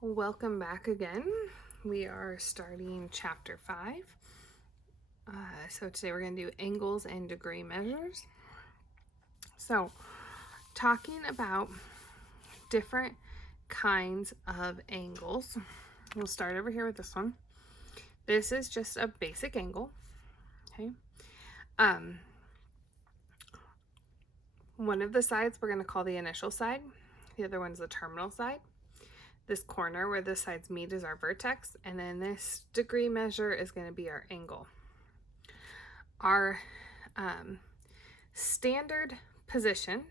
Welcome back again. We are starting chapter 5. So today we're going to do angles and degree measures. So talking about different kinds of angles. We'll start over here with this one. This is just a basic angle. Okay. One of the sides we're going to call the initial side. The other one's the terminal side. This corner where the sides meet is our vertex, and then this degree measure is going to be our angle. Our standard position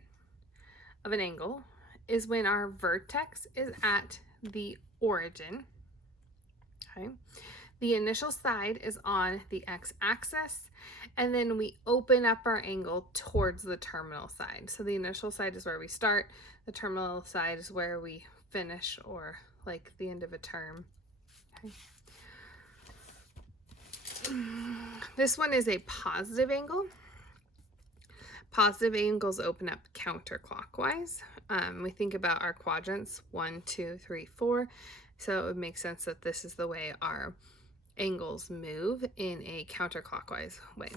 of an angle is when our vertex is at the origin. Okay. The initial side is on the x-axis, and then we open up our angle towards the terminal side. So the initial side is where we start, the terminal side is where we finish, or like the end of a term. Okay. This one is a positive angle. Positive angles open up counterclockwise. We think about our quadrants 1, 2, 3, 4. So it would make sense that this is the way our angles move in a counterclockwise way.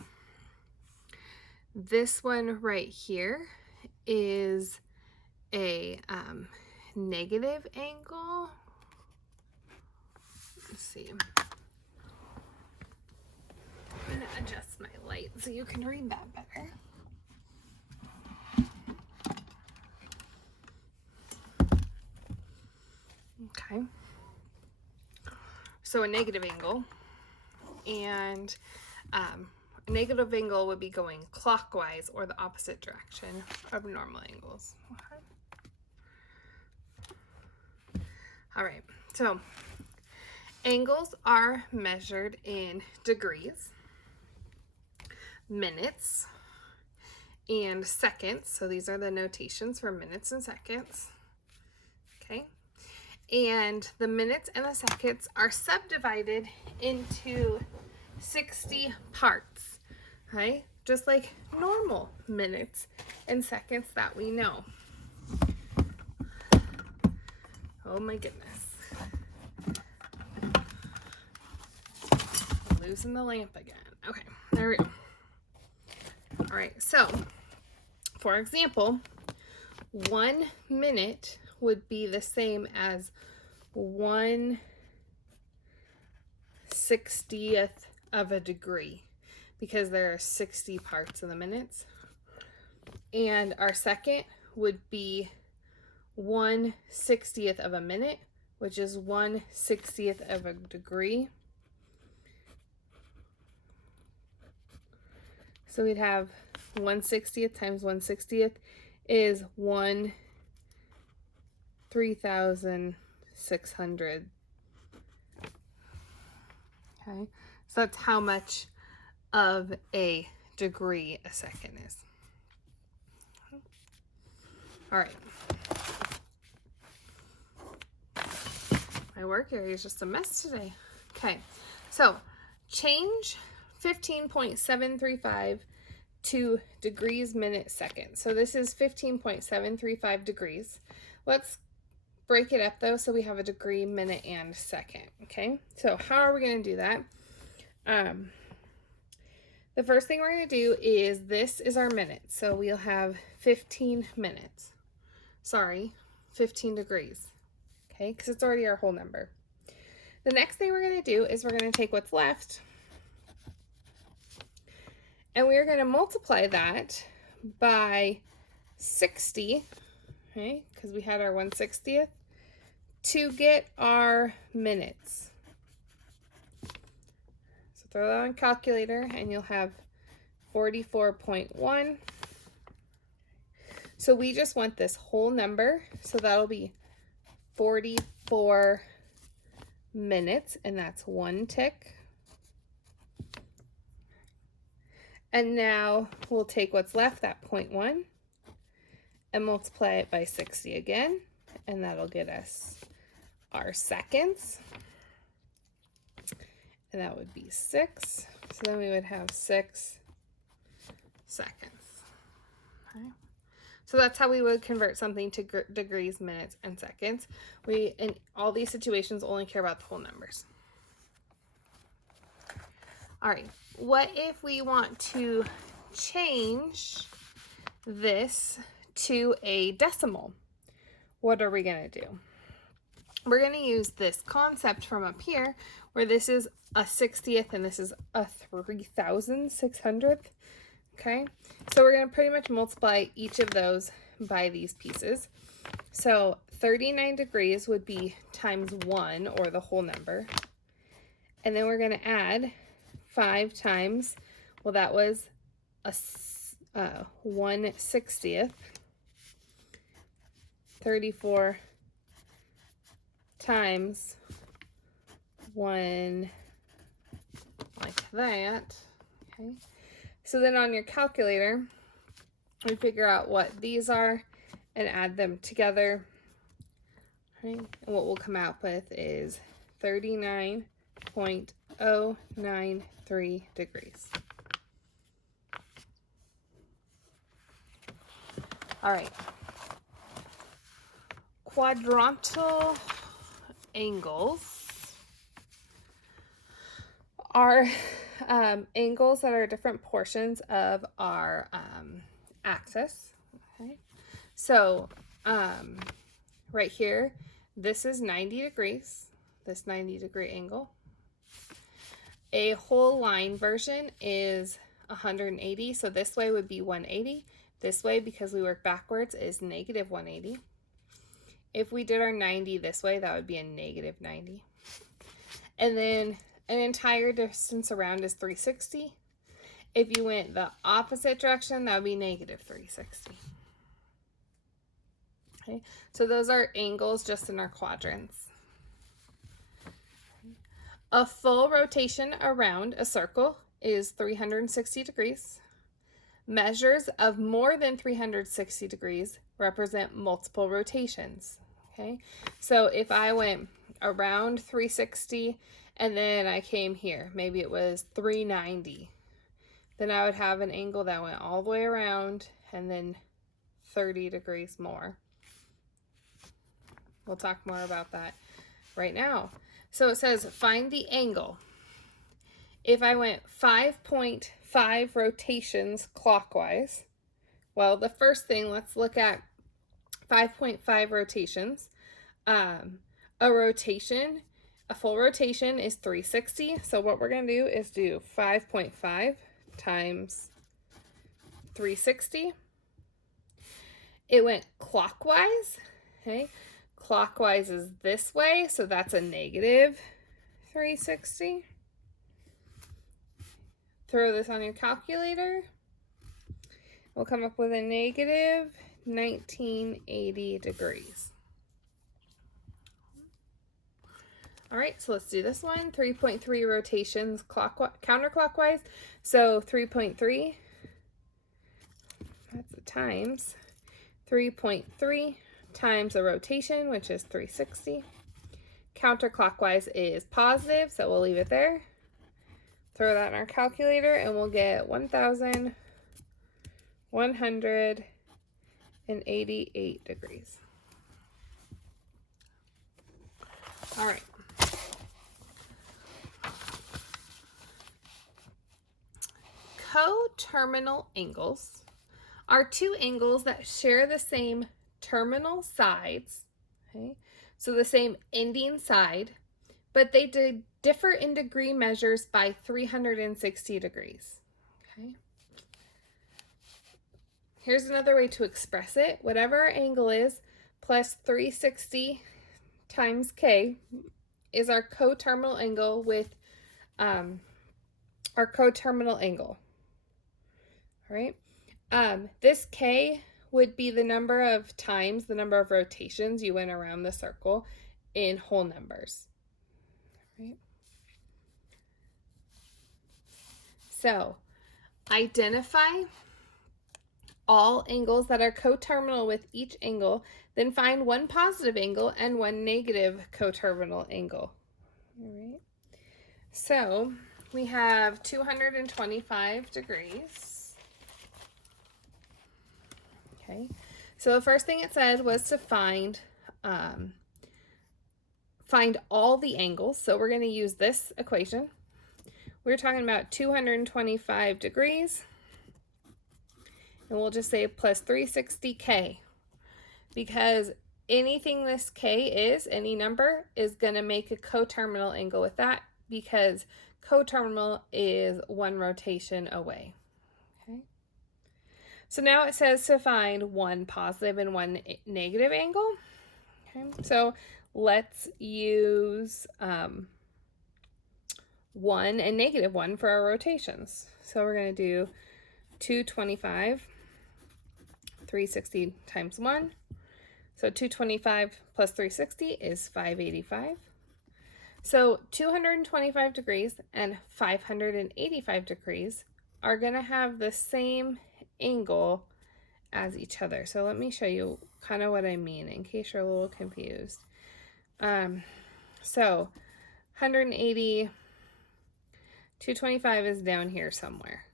This one right here is a negative angle. Let's see. I'm going to adjust my light so you can read that better. Okay. So a negative angle, and a negative angle would be going clockwise or the opposite direction of normal angles. Okay. All right, so angles are measured in degrees, minutes, and seconds. So these are the notations for minutes and seconds. Okay. And the minutes and the seconds are subdivided into 60 parts, okay? Just like normal minutes and seconds that we know. Oh my goodness. I'm losing the lamp again. Okay, there we go. All right, so for example, 1 minute would be the same as 1/60th of a degree, because there are 60 parts in the minutes. And our second would be 1/60th of a minute, which is 1/60th of a degree. So we'd have 1/60th times 1/60th is 3,600. Okay, so that's how much of a degree a second is. All right. My work area is just a mess today. Okay, so change 15.735 to degrees, minute, second. So this is 15.735 degrees. Let's break it up though, so we have a degree, minute, and second. Okay, so how are we going to do that? The first thing we're going to do is, this is our minutes, so we'll have 15 minutes. Sorry, 15 degrees. Okay, because it's already our whole number. The next thing we're going to do is we're going to take what's left, and we're going to multiply that by 60, okay, because we had our 1/60th, to get our minutes. So throw that on a calculator and you'll have 44.1. So we just want this whole number, so that'll be 44 minutes, and that's 1 tick. And now we'll take what's left, that 0.1, and multiply it by 60 again, and that'll get us our seconds, and that would be 6. So then we would have 6 seconds. Okay. So that's how we would convert something to degrees, minutes, and seconds. We, in all these situations, only care about the whole numbers. All right, what if we want to change this to a decimal? What are we going to do? We're going to use this concept from up here where this is a 60th and this is a 3,600th. Okay, so we're going to pretty much multiply each of those by these pieces. So 39 degrees would be times 1, or the whole number. And then we're going to add 5 times, well, that was a 1/60th. 34 times 1, like that. Okay. So then on your calculator, we figure out what these are and add them together. Okay. And what we'll come out with is 39.093 degrees. All right. Quadrantal angles are angles that are different portions of our axis. Okay. So right here, this is 90 degrees, this 90-degree angle. A whole line version is 180, so this way would be 180. This way, because we work backwards, is negative 180. If we did our 90 this way, that would be a negative 90. And then an entire distance around is 360. If you went the opposite direction, that would be negative 360. Okay, so those are angles just in our quadrants. A full rotation around a circle is 360 degrees. Measures of more than 360 degrees represent multiple rotations. Okay, so if I went around 360 and then I came here, maybe it was 390, then I would have an angle that went all the way around and then 30 degrees more. We'll talk more about that right now. So it says find the angle. If I went 5.5 rotations clockwise, well, the first thing, let's look at 5.5 rotations. A full rotation is 360. So what we're going to do is do 5.5 times 360. It went clockwise. Okay, clockwise is this way, so that's a negative 360. Throw this on your calculator. We'll come up with a negative 1980 degrees. All right, so let's do this one. 3.3 rotations counterclockwise. So 3.3, that's the times. 3.3 times a rotation, which is 360. Counterclockwise is positive, so we'll leave it there. Throw that in our calculator and we'll get 1,188 degrees. All right. Coterminal angles are two angles that share the same terminal sides, okay? So the same ending side, but they differ in degree measures by 360 degrees, okay? Here's another way to express it. Whatever our angle is, plus 360 times k is our coterminal angle with our coterminal angle. All right. This k would be the number of times, the number of rotations you went around the circle in whole numbers. Right. So identify all angles that are coterminal with each angle, then find one positive angle and one negative coterminal angle. All right. So we have 225 degrees. Okay. So the first thing it said was to find all the angles. So we're going to use this equation. We're talking about 225 degrees, and we'll just say plus 360k, because anything this k is, any number, is going to make a coterminal angle with that, because coterminal is one rotation away. Okay. So now it says to find one positive and one negative angle. Okay. So let's use 1 and negative 1 for our rotations. So we're going to do 225, 360 times 1. So 225 plus 360 is 585. So 225 degrees and 585 degrees are going to have the same angle as each other. So let me show you kind of what I mean in case you're a little confused. So 180, 225 is down here somewhere.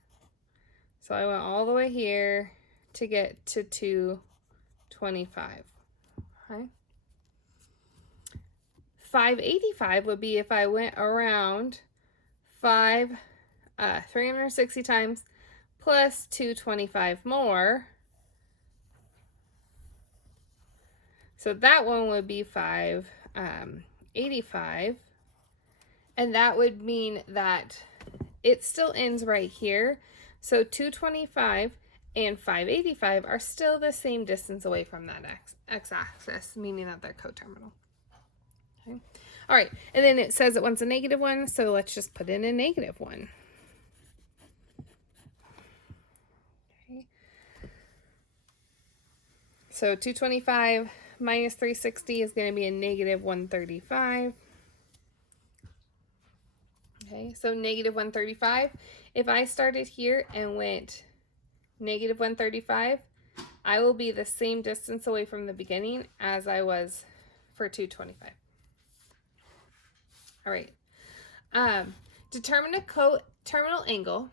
So I went all the way here to get to 225. Okay. 585 would be if I went around 360 times plus 225 more. So that one would be 585. And that would mean that it still ends right here. So 225 and 585 are still the same distance away from that x-axis, meaning that they're coterminal. Okay. All right, and then it says it wants a negative 1, so let's just put in a negative 1. Okay. So 225 minus 360 is going to be a negative 135. Okay, so negative 135. If I started here and went negative 135, I will be the same distance away from the beginning as I was for 225. All right. Determine a coterminal angle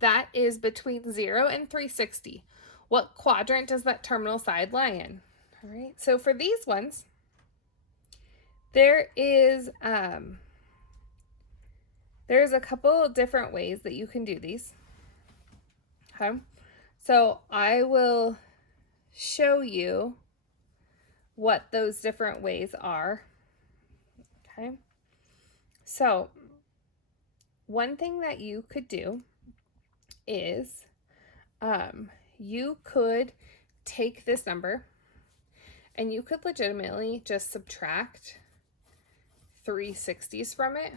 that is between 0 and 360. What quadrant does that terminal side lie in? All right. So for these ones, there's a couple of different ways that you can do these. Okay. So I will show you what those different ways are. Okay. So one thing that you could do is you could take this number and you could legitimately just subtract 360s from it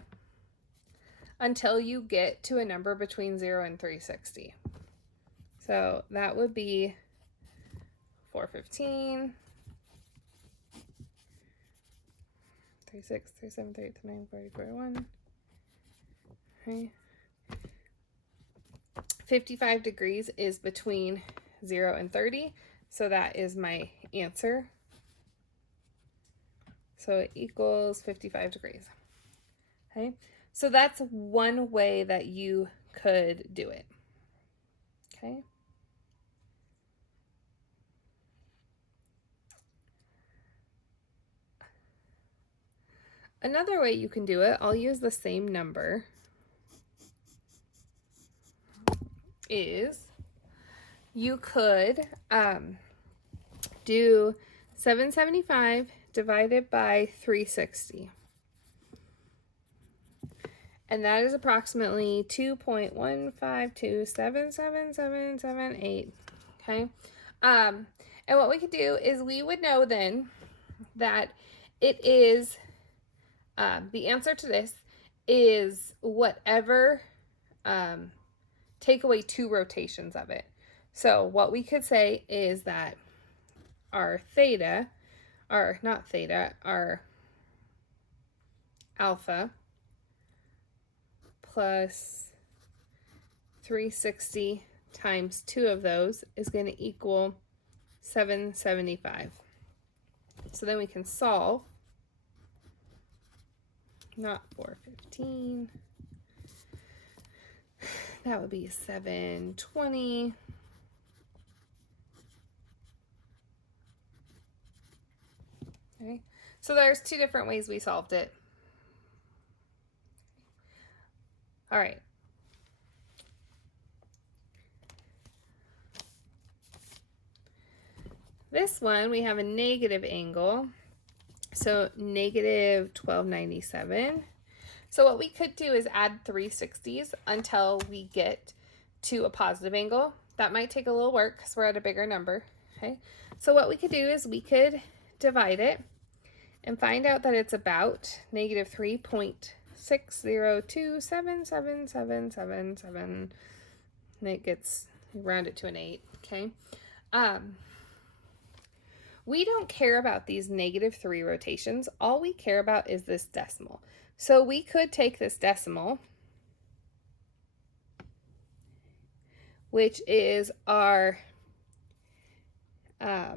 until you get to a number between 0 and 360. So that would be 415, 36, 37, 38, 39, 40, 41. Okay. 55 degrees is between 0 and 30, so that is my answer. So it equals 55 degrees. Okay, so that's one way that you could do it. Okay. Another way you can do it, I'll use the same number, is you could do 775 divided by 360. And that is approximately 2.152777778. Okay. And what we could do is we would know then that it is, the answer to this is whatever, take away 2 rotations of it. So what we could say is that our theta, or not theta, our alpha plus 360 times 2 of those is going to equal 775. So then we can solve, not 415, that would be 720 Okay, so there's two different ways we solved it. All right. This one, we have a negative angle, so negative 1297. So what we could do is add 360s until we get to a positive angle. That might take a little work because we're at a bigger number, okay? So what we could do is we could divide it and find out that it's about negative 3.602777777, and it gets, round it to an 8, okay? We don't care about these negative 3 rotations. All we care about is this decimal. So we could take this decimal, which is our I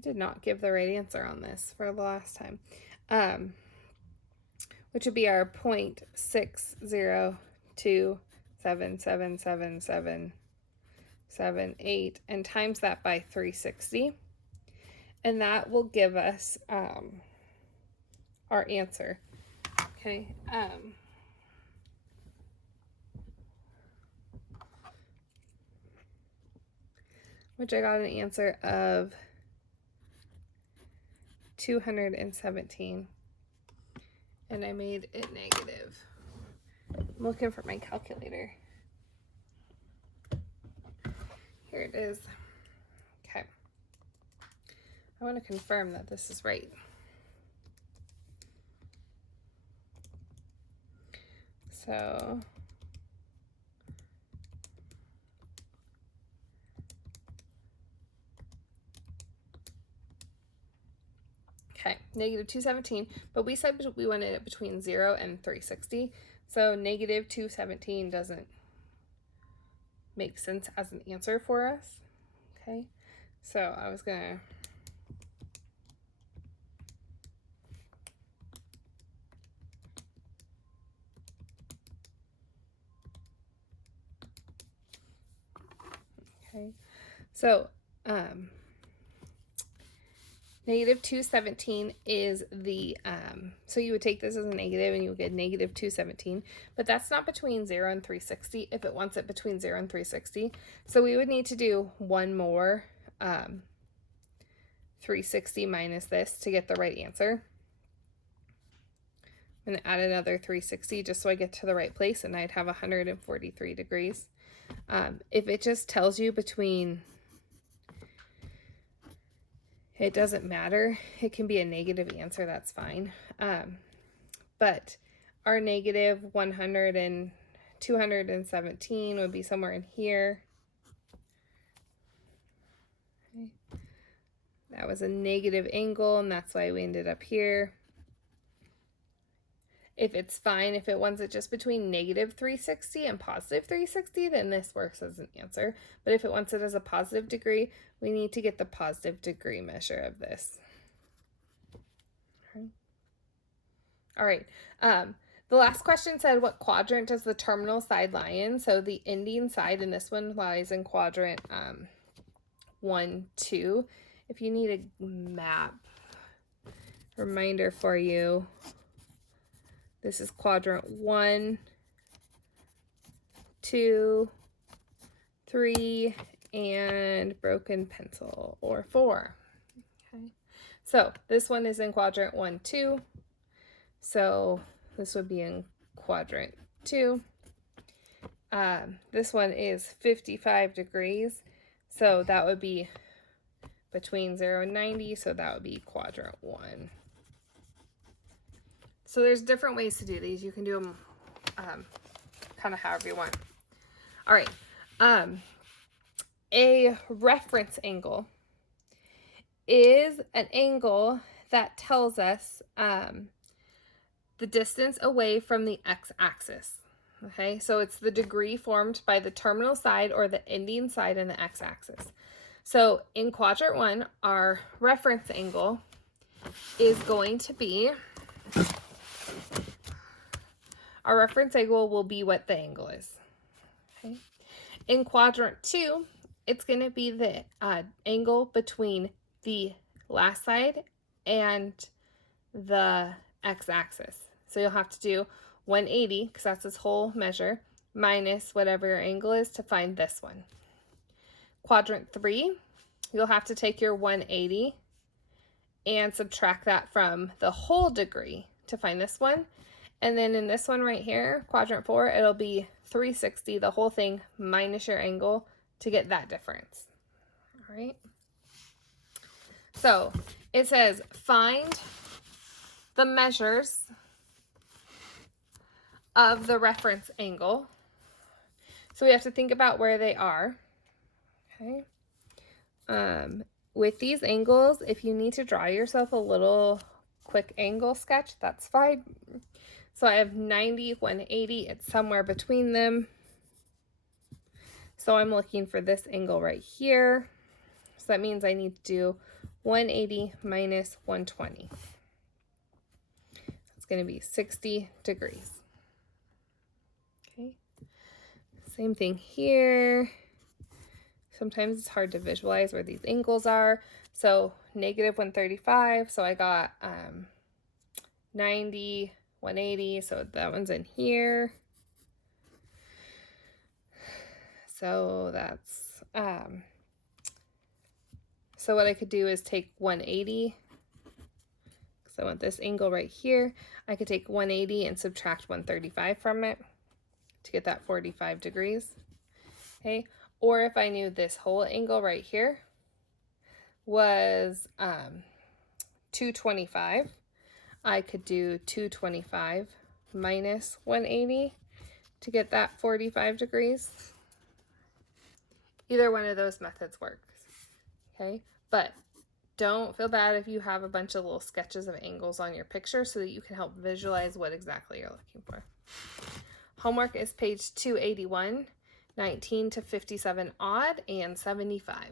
did not give the right answer on this for the last time, which would be our 0.602777778, and times that by 360, and that will give us our answer. Okay. Which I got an answer of 217, and I made it negative. I'm looking for my calculator. Here it is. Okay. I want to confirm that this is right. So okay, negative 217, but we said we wanted it between 0 and 360, so negative 217 doesn't make sense as an answer for us. Okay, so I was gonna okay, so negative 217 is the, so you would take this as a negative and you would get negative 217, but that's not between 0 and 360 if it wants it between 0 and 360. So we would need to do one more 360 minus this to get the right answer. I'm going to add another 360 just so I get to the right place, and I'd have 143 degrees. If it just tells you between, it doesn't matter. It can be a negative answer, that's fine. But our negative 100 and 217 would be somewhere in here. Okay. That was a negative angle, and that's why we ended up here. If it's fine, if it wants it just between negative 360 and positive 360, then this works as an answer. But if it wants it as a positive degree, we need to get the positive degree measure of this. Okay. All right. The last question said, what quadrant does the terminal side lie in? So the ending side in this one lies in quadrant 1, 2. If you need a map reminder for you, this is quadrant 1, 2, 3, and broken pencil, or 4. Okay. So this one is in quadrant 1, 2. So this would be in quadrant 2. This one is 55 degrees. So that would be between 0 and 90. So that would be quadrant 1. So there's different ways to do these. You can do them kind of however you want. All right. A reference angle is an angle that tells us the distance away from the x-axis. Okay, so it's the degree formed by the terminal side or the ending side in the x-axis. So in quadrant 1, our reference angle is going to be, our reference angle will be what the angle is. Okay, In quadrant 2, it's going to be the angle between the last side and the x-axis. So you'll have to do 180, because that's this whole measure, minus whatever your angle is to find this one. Quadrant 3, you'll have to take your 180 and subtract that from the whole degree to find this one. And then in this one right here, quadrant 4, it'll be 360, the whole thing, minus your angle to get that difference. All right. So it says find the measures of the reference angle. So we have to think about where they are. Okay. With these angles, if you need to draw yourself a little quick angle sketch, that's fine. So I have 90, 180, it's somewhere between them. So I'm looking for this angle right here. So that means I need to do 180 minus 120. It's going to be 60 degrees. Okay. Same thing here. Sometimes it's hard to visualize where these angles are. So negative 135, so I got 90, 180, so that one's in here. So that's, so what I could do is take 180, because I want this angle right here. I could take 180 and subtract 135 from it to get that 45 degrees. Okay. Or if I knew this whole angle right here was 225, I could do 225 minus 180 to get that 45 degrees. Either one of those methods works. Okay, but don't feel bad if you have a bunch of little sketches of angles on your picture so that you can help visualize what exactly you're looking for. Homework is page 281. 19 to 57 odd and 75.